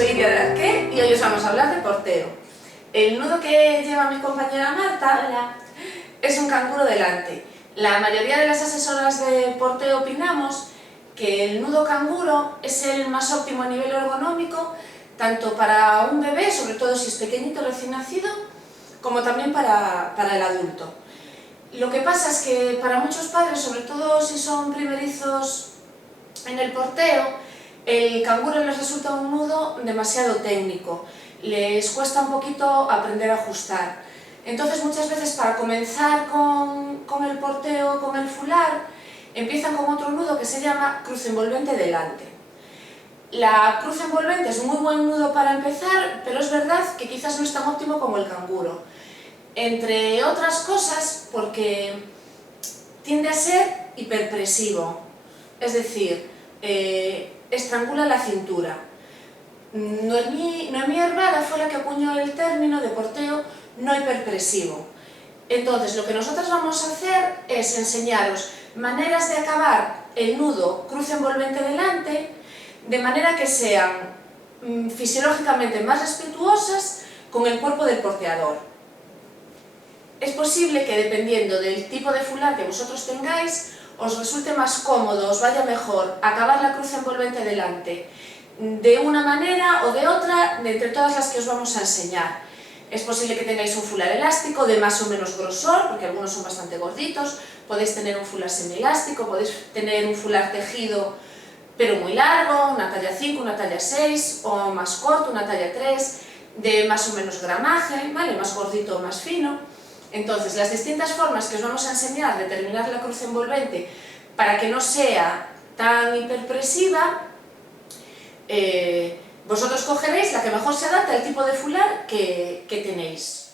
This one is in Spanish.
soy Iria de Arqué y hoy os vamos a hablar de porteo. El nudo que lleva mi compañera Marta es un canguro delante. La mayoría de las asesoras de porteo opinamos que el nudo canguro es el más óptimo a nivel ergonómico, tanto para un bebé, sobre todo si es pequeñito recién nacido, como también para el adulto. Lo que pasa es que para muchos padres, sobre todo si son primerizos en el porteo, el canguro les resulta un nudo demasiado técnico, les cuesta un poquito aprender a ajustar. Entonces muchas veces para comenzar con el porteo, con el fular, empiezan con otro nudo que se llama cruz envolvente delante. La cruz envolvente es un muy buen nudo para empezar, pero es verdad que quizás no es tan óptimo como el canguro. Entre otras cosas porque tiende a ser hiperpresivo, es decir, estrangula la cintura. Noemí Hervada fue la que acuñó el término de porteo no hiperpresivo. Entonces, lo que nosotros vamos a hacer es enseñaros maneras de acabar el nudo cruz envolvente delante, de manera que sean fisiológicamente más respetuosas con el cuerpo del porteador. Es posible que dependiendo del tipo de fular que vosotros tengáis, os resulte más cómodo, os vaya mejor acabar la cruz envolvente delante de una manera o de otra, de entre todas las que os vamos a enseñar. Es posible que tengáis un fular elástico de más o menos grosor, porque algunos son bastante gorditos, podéis tener un fular semielástico, podéis tener un fular tejido pero muy largo, una talla 5, una talla 6, o más corto, una talla 3, de más o menos gramaje, ¿vale? Más gordito o más fino. Entonces, las distintas formas que os vamos a enseñar de terminar la cruz envolvente para que no sea tan hiperpresiva, vosotros cogeréis la que mejor se adapte al tipo de fular que tenéis.